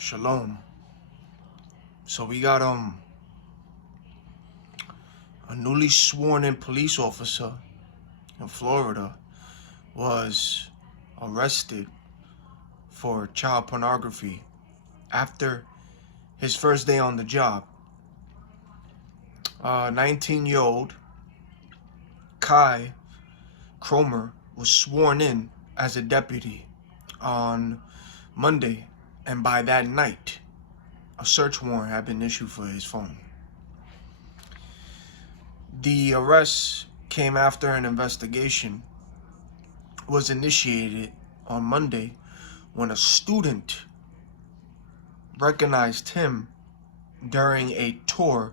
Shalom. So we got a newly sworn in police officer in Florida was arrested for child pornography after his first day on the job. 19-year-old Kai Cromer was sworn in as a deputy on Monday, and by that night, a search warrant had been issued for his phone. The arrest came after an investigation was initiated on Monday when a student recognized him during a tour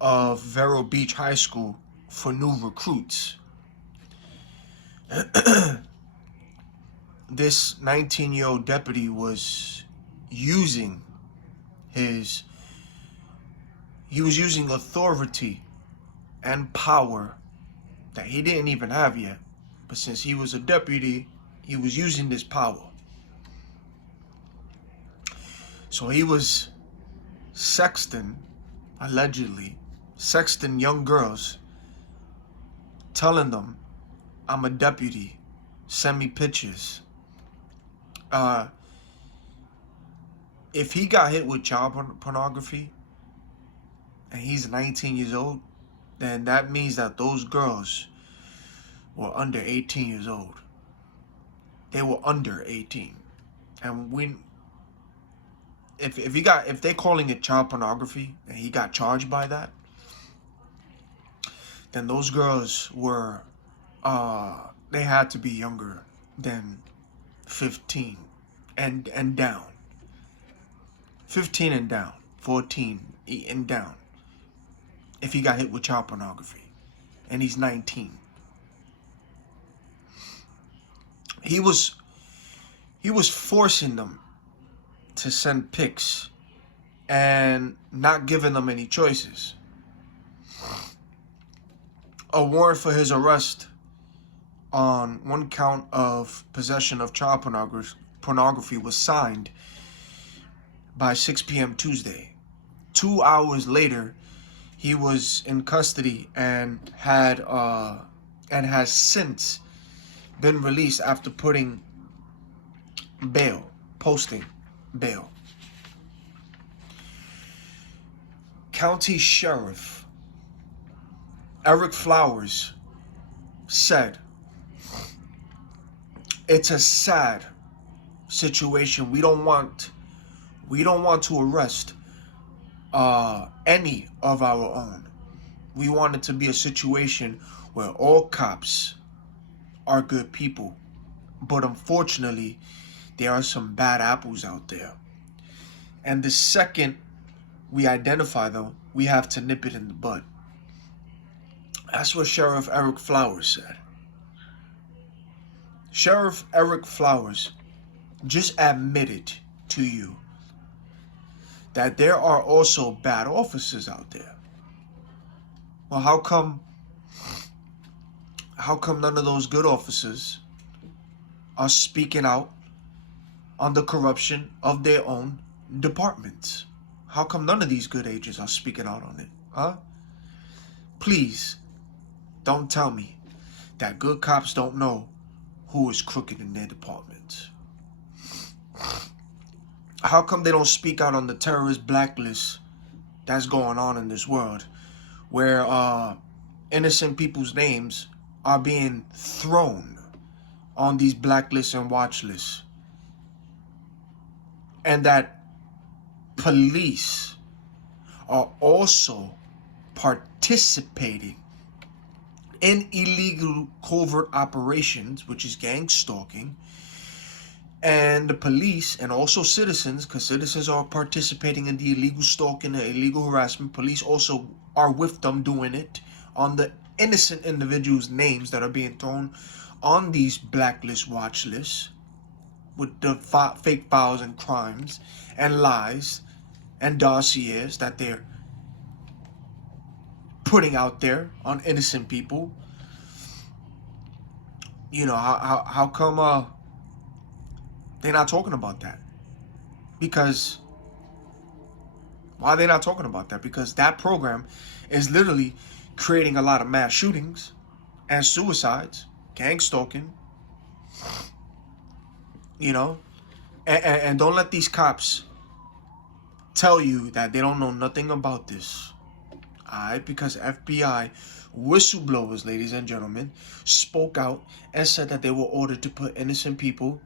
of Vero Beach High School for new recruits. This 19-year-old deputy was using authority and power that he didn't even have yet. But since he was a deputy, he was using this power. So he was allegedly sexting young girls, telling them, "I'm a deputy, send me pictures." If he got hit with child pornography and he's 19 years old, then that means that those girls were under 18 years old. They were under 18. And if they're calling it child pornography and he got charged by that, then those girls were they had to be younger than 15 and down. 15 and down, 14 and down. If he got hit with child pornography and he's 19. He was forcing them to send pics and not giving them any choices. A warrant for his arrest on one count of possession of child pornography was signed by 6 p.m. Tuesday. 2 hours later, he was in custody and has since been released after posting bail. County Sheriff Eric Flowers said, "It's a sad situation. We don't want to arrest any of our own. We want it to be a situation where all cops are good people. But unfortunately, there are some bad apples out there. And the second we identify them, we have to nip it in the bud." That's what Sheriff Eric Flowers said. Sheriff Eric Flowers just admitted to you that there are also bad officers out there. Well, how come none of those good officers are speaking out on the corruption of their own departments? How come none of these good agents are speaking out on it? Huh? Please, don't tell me that good cops don't know who is crooked in their departments. How come they don't speak out on the terrorist blacklist that's going on in this world, where innocent people's names are being thrown on these blacklists and watch lists, and that police are also participating in illegal covert operations, which is gang stalking, and the police and also citizens, because citizens are participating in the illegal stalking and illegal harassment. Police also are with them doing it on the innocent individuals' names that are being thrown on these blacklist watch lists with the fake files and crimes and lies and dossiers that they're putting out there on innocent people. You know, how come they're not talking about that? Because Why are they not talking about that? Because that program is literally creating a lot of mass shootings and suicides, gang stalking, you know? And don't let these cops tell you that they don't know nothing about this. Alright? Because FBI whistleblowers, ladies and gentlemen, spoke out and said that they were ordered to put innocent people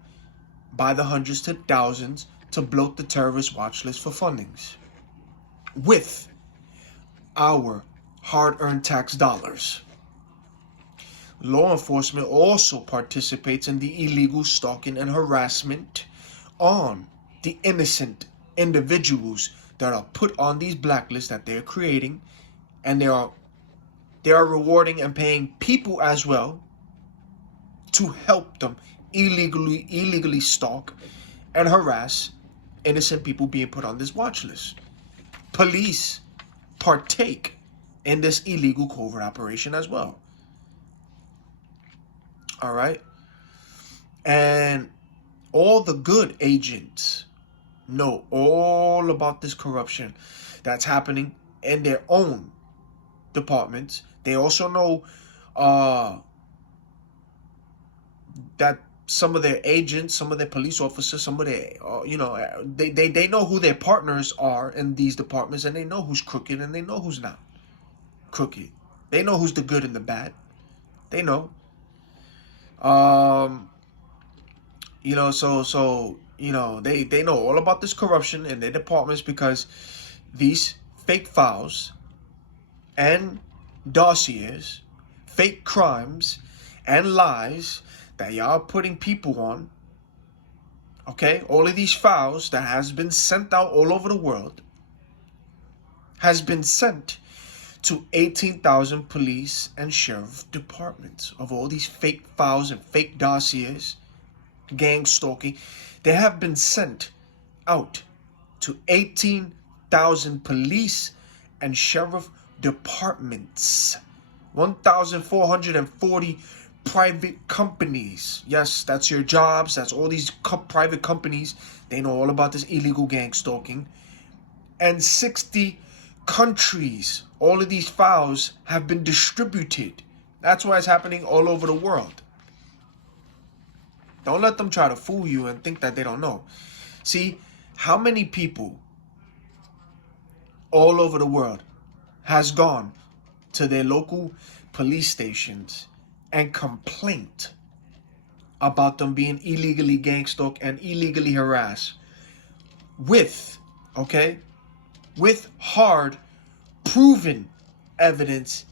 by the hundreds to thousands to bloat the terrorist watch list for fundings with our hard-earned tax dollars. Law enforcement also participates in the illegal stalking and harassment on the innocent individuals that are put on these blacklists that they're creating, and they are rewarding and paying people as well to help them illegally stalk and harass innocent people being put on this watch list. Police partake in this illegal covert operation as well. All right? And all the good agents know all about this corruption that's happening in their own departments. They also know that some of their agents, some of their police officers, some of their, they know who their partners are in these departments, and they know who's crooked and they know who's not crooked. They know who's the good and the bad. They know. They know all about this corruption in their departments, because these fake files and dossiers, fake crimes and lies that y'all putting people on, okay, all of these files that has been sent out all over the world has been sent to 18,000 police and sheriff departments of all these fake files and fake dossiers, gang stalking. They have been sent out to 18,000 police and sheriff departments, 1,440 private companies. Yes, that's your jobs. That's all these private companies. They know all about this illegal gang stalking. And 60 countries. All of these files have been distributed. That's why it's happening all over the world. Don't let them try to fool you and think that they don't know. See, how many people all over the world has gone to their local police stations and complained about them being illegally gang stalked and illegally harassed with hard proven evidence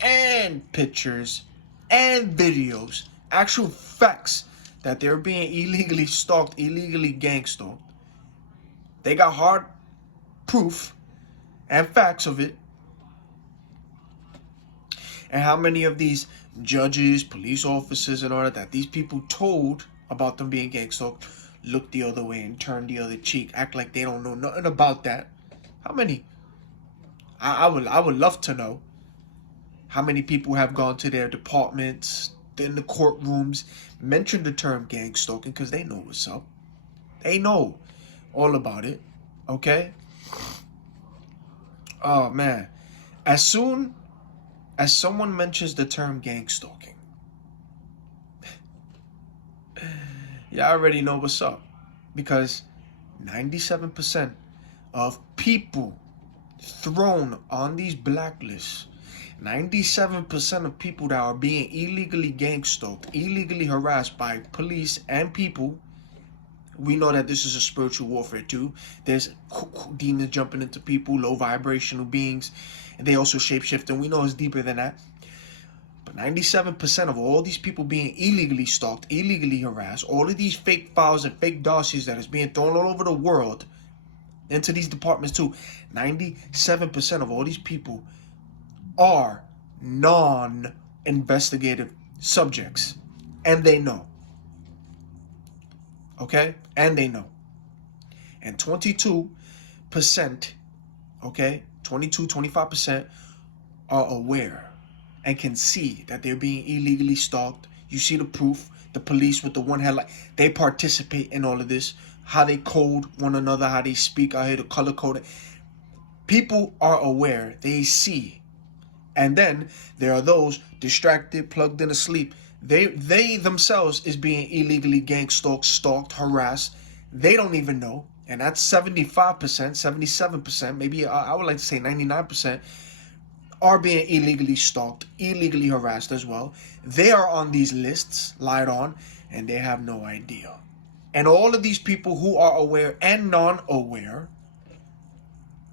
and pictures and videos, actual facts that they're being illegally stalked, illegally gang stalked. They got hard proof and facts of it. And how many of these judges, police officers, and all that these people told about them being gang stalked look the other way and turn the other cheek, act like they don't know nothing about that? How many? I would love to know how many people have gone to their departments, in the courtrooms, mentioned the term gang stalking, because they know what's up. They know all about it. Okay? Oh man. As soon as someone mentions the term gang stalking, you already know what's up. Because 97% of people thrown on these blacklists, 97% of people that are being illegally gang stalked, illegally harassed by police and people, we know that this is a spiritual warfare too. There's demons jumping into people, low vibrational beings, and they also shapeshift, and we know it's deeper than that. But 97% of all these people being illegally stalked, illegally harassed, all of these fake files and fake dossiers that is being thrown all over the world into these departments too, 97% of all these people are non-investigative subjects, and they know. Okay? And they know. And 22%, 25% are aware and can see that they're being illegally stalked. You see the proof, the police with the one headlight, they participate in all of this, how they code one another, how they speak out here, the color coding. People are aware, they see. And then there are those distracted, plugged in asleep. They themselves is being illegally gang stalked, harassed. They don't even know. And that's 75%, 77%, maybe I would like to say 99% are being illegally stalked, illegally harassed as well. They are on these lists, lied on, and they have no idea. And all of these people who are aware and non-aware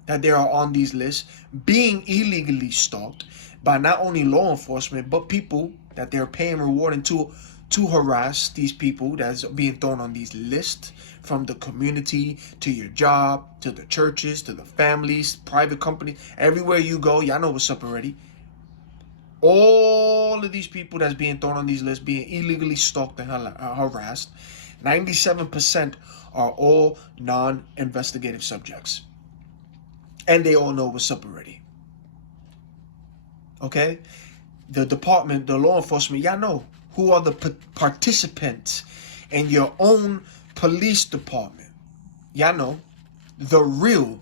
that they are on these lists being illegally stalked by not only law enforcement but people that they're paying rewarding to harass these people that's being thrown on these lists, from the community to your job to the churches to the families, private companies, everywhere you go. Y'all know what's up already. All of these people that's being thrown on these lists being illegally stalked and harassed, 97% are all non-investigative subjects. And they all know what's up already. Okay? The department, the law enforcement, y'all know who are the participants in your own police department. Y'all know the real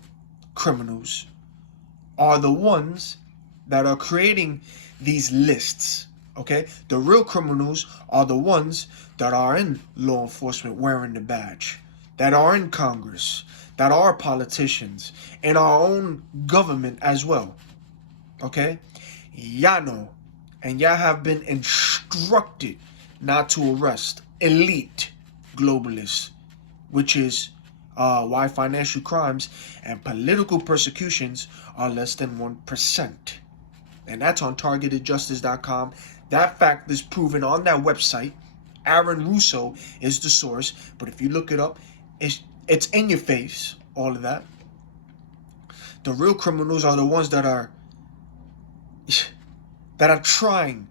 criminals are the ones that are creating these lists. Okay? The real criminals are the ones that are in law enforcement wearing the badge, that are in Congress, that are politicians, in our own government as well. Okay? Y'all know, and y'all have been instructed not to arrest elite globalists, which is why financial crimes and political persecutions are less than 1%. And that's on targetedjustice.com. That fact is proven on that website. Aaron Russo is the source, but if you look it up, it's in your face, all of that. The real criminals are the ones that are trying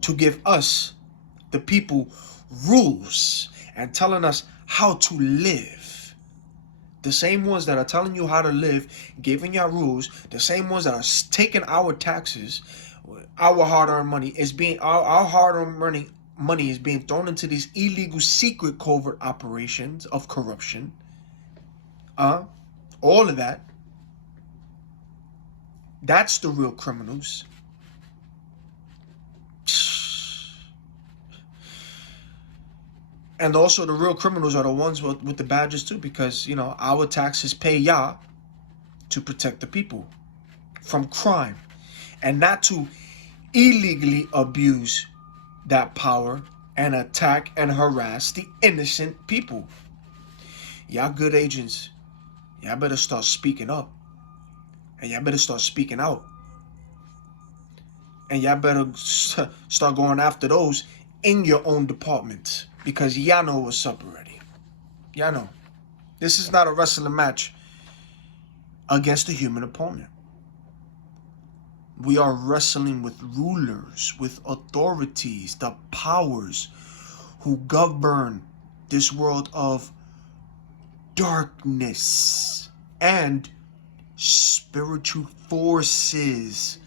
to give us, the people, rules and telling us how to live. The same ones that are telling you how to live, giving you rules, the same ones that are taking our taxes, our hard-earned money is being, our hard-earned money is being thrown into these illegal secret covert operations of corruption. All of that. That's the real criminals. And also the real criminals are the ones with the badges too, because, you know, our taxes pay y'all to protect the people from crime and not to illegally abuse that power and attack and harass the innocent people. Y'all good agents, y'all better start speaking up, and y'all better start speaking out, and y'all better start going after those in your own department, because y'all know what's up already. Y'all know. This is not a wrestling match against a human opponent. We are wrestling with rulers, with authorities, the powers who govern this world of darkness and spiritual forces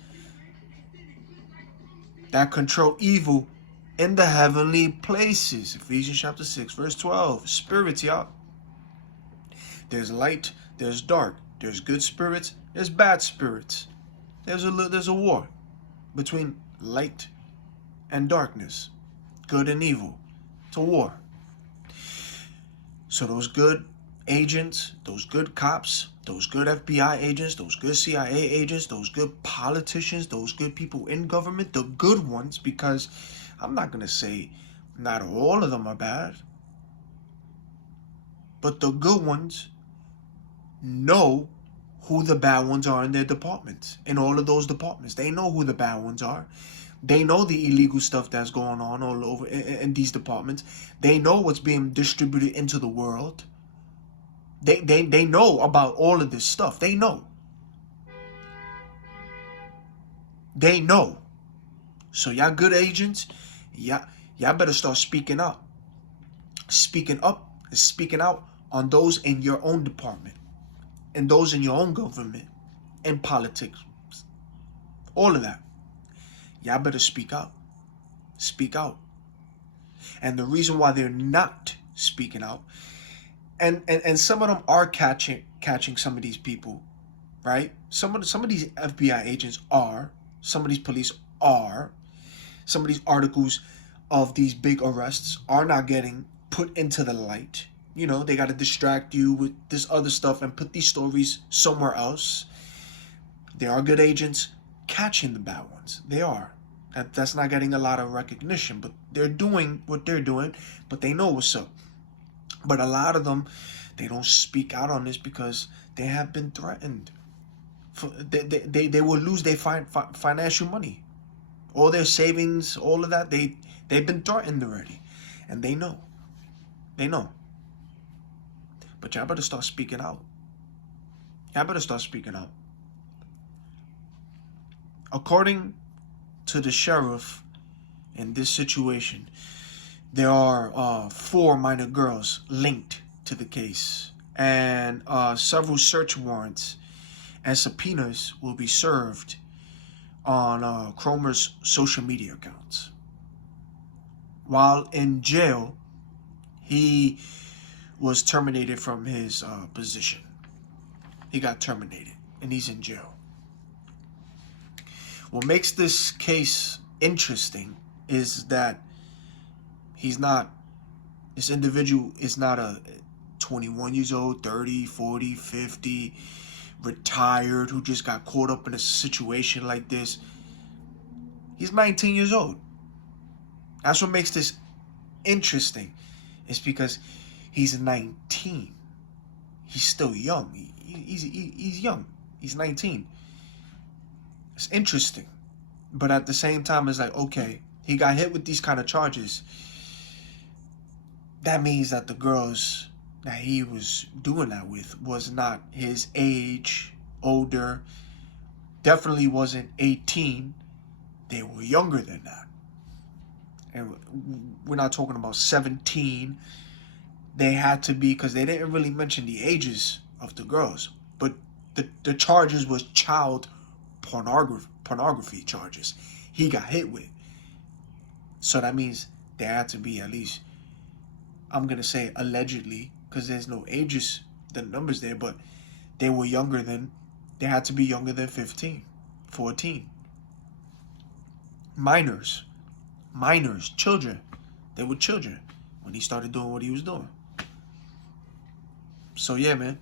that control evil in the heavenly places. Ephesians chapter 6, verse 12. Spirits, y'all. There's light, there's dark, there's good spirits, there's bad spirits. There's a war between light and darkness, good and evil. It's a war. So those good agents, those good cops, those good FBI agents, those good CIA agents, those good politicians, those good people in government, the good ones, because I'm not going to say not all of them are bad, but the good ones know who the bad ones are in their departments, in all of those departments. They know who the bad ones are. They know the illegal stuff that's going on all over in these departments. They know what's being distributed into the world. They know about all of this stuff. They know. They know. So y'all good agents, y'all better start speaking up. Speaking up and speaking out on those in your own department, and those in your own government, and politics. All of that. Y'all better speak out. Speak out. And the reason why they're not speaking out, and some of them are catching some of these people right? Some of these FBI agents are, some of these police are, some of these articles of these big arrests are not getting put into the light. You know, they got to distract you with this other stuff and put these stories somewhere else. There are good agents catching the bad ones. They are. That's not getting a lot of recognition, but they're doing what they're doing, but they know what's up. But a lot of them, they don't speak out on this because they have been threatened. They will lose their financial money. All their savings, all of that, they've been threatened already. And they know. They know. But y'all better start speaking out. Y'all better start speaking out. According to the sheriff in this situation, there are 4 minor girls linked to the case. And several search warrants and subpoenas will be served on Cromer's social media accounts. While in jail, he was terminated from his position. He got terminated, and he's in jail. What makes this case interesting is that this individual is not a 21 years old, 30, 40, 50, retired, who just got caught up in a situation like this. He's 19 years old. That's what makes this interesting. It's because he's 19. He's still young. He's young. He's 19. It's interesting. But at the same time, it's like, okay, he got hit with these kind of charges. That means that the girls that he was doing that with was not his age, older, definitely wasn't 18. They were younger than that. And we're not talking about 17. They had to be, because they didn't really mention the ages of the girls. But the charges was child pornography charges he got hit with. So that means they had to be at least, I'm going to say allegedly, because there's no ages, the numbers there, but they were younger than, they had to be younger than 15, 14. Minors, children. They were children when he started doing what he was doing. So yeah, man.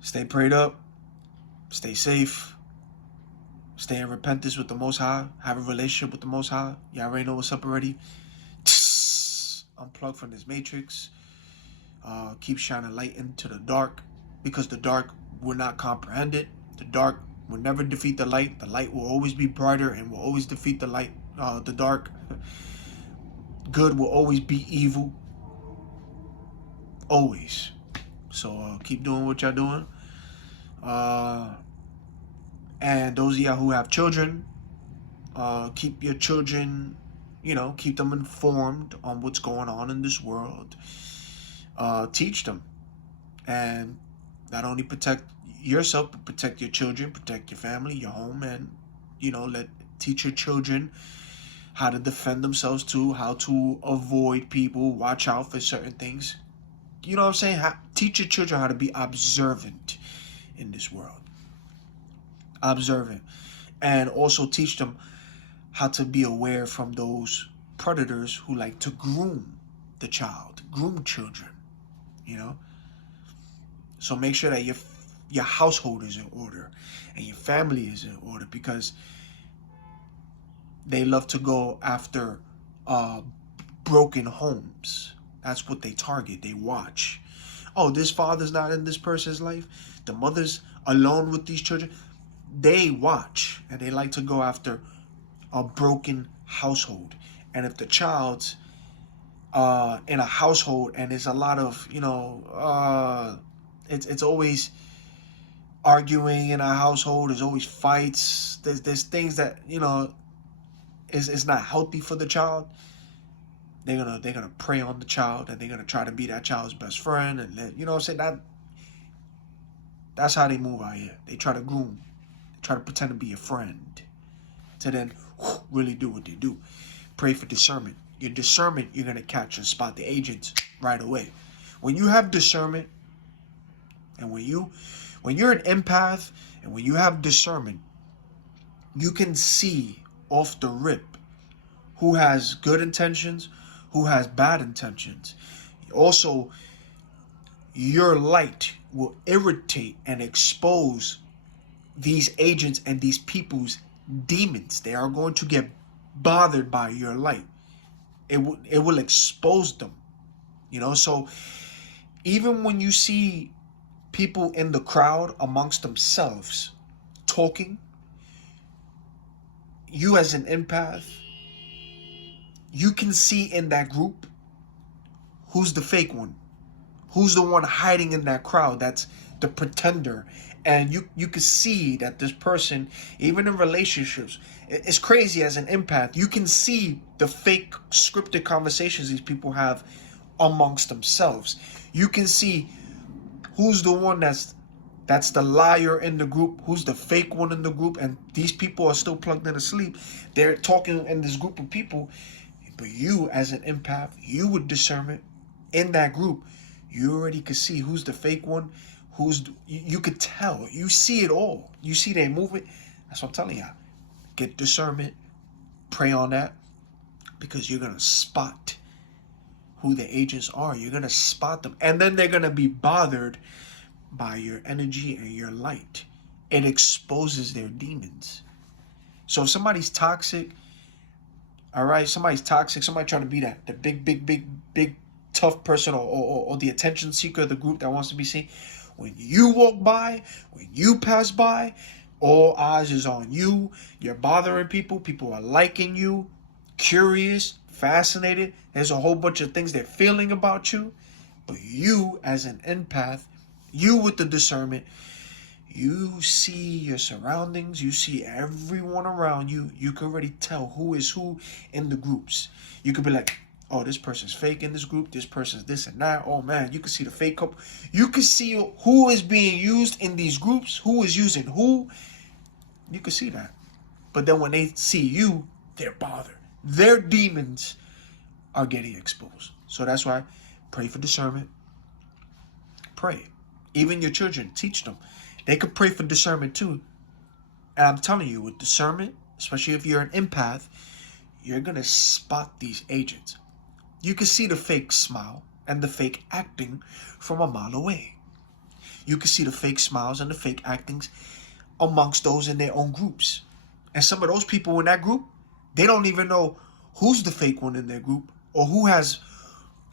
Stay prayed up. Stay safe. Stay in repentance with the Most High. Have a relationship with the Most High. Y'all already know what's up already. Unplug from this matrix. Keep shining light into the dark, because the dark will not comprehend it. The dark will never defeat the light. The light will always be brighter and will always defeat the light, the dark. Good will always be evil. Always. So keep doing what y'all doing. And those of y'all who have children, keep your children, keep them informed on what's going on in this world. Teach them. And not only protect yourself, but protect your children, protect your family, your home, and, teach your children how to defend themselves too, how to avoid people, watch out for certain things. You know what I'm saying? Teach your children how to be observant in this world. Observant. And also teach them how to be aware from those predators who like to groom the child, groom children, So make sure that your household is in order and your family is in order, because they love to go after broken homes. That's what they target. They watch. Oh, this father's not in this person's life. The mother's alone with these children. They watch, and they like to go after a broken household. And if the child's in a household and there's a lot of, it's always arguing in a household. There's always fights. There's things that, is not healthy for the child. They're gonna prey on the child, and they're gonna try to be that child's best friend, and then, what I'm saying, that's how they move out here. They try to groom, they try to pretend to be a friend, to then really do what they do. Pray for discernment. Your discernment, you're gonna catch and spot the agents right away. When you have discernment, and when When you're an empath and when you have discernment, you can see off the rip who has good intentions, who has bad intentions. Also, your light will irritate and expose these agents and these people's demons. They are going to get bothered by your light. It will expose them. So even when you see people in the crowd amongst themselves talking, you as an empath, you can see in that group who's the fake one, who's the one hiding in that crowd, that's the pretender. And you can see that this person, even in relationships, it's crazy. As an empath, you can see the fake scripted conversations these people have amongst themselves. You can see who's the one that's the liar in the group, who's the fake one in the group, and these people are still plugged in asleep. They're talking in this group of people, but you as an empath, you would discern it in that group. You already could see who's the fake one, you could tell. You see it all. You see their movement. That's what I'm telling you. Get discernment. Pray on that, because you're gonna spot who the agents are. You're gonna spot them, and then they're gonna be bothered by your energy and your light. It exposes their demons. So if somebody's toxic, all right, somebody's toxic, somebody trying to be the big tough person, or the attention seeker of the group that wants to be seen. When you walk by, when you pass by, all eyes is on you. You're bothering people. People are liking you, curious, fascinated. There's a whole bunch of things they're feeling about you. But you as an empath, you with the discernment, you see your surroundings, you see everyone around you. You can already tell who is who in the groups. You could be like, oh, this person's fake in this group, this person's this and that. Oh man, you can see the fake couple. You can see who is being used in these groups, who is using who. You can see that. But then when they see you, they're bothered. Their demons are getting exposed. So that's why pray for discernment. Pray. Even your children, teach them. They could pray for discernment too. And I'm telling you, with discernment, especially if you're an empath, you're going to spot these agents. You can see the fake smile and the fake acting from a mile away. You can see the fake smiles and the fake actings amongst those in their own groups. And some of those people in that group, they don't even know who's the fake one in their group, or who has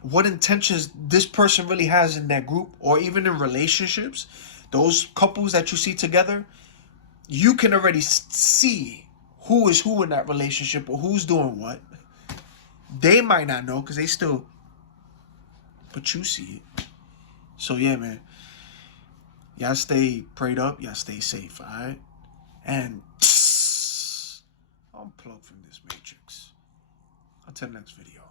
what intentions this person really has in that group, or even in relationships. Those couples that you see together, you can already see who is who in that relationship, or who's doing what. They might not know because they still, but you see it. So yeah, man, y'all stay prayed up, y'all stay safe, all right? And unplug from this matrix. Until the next video.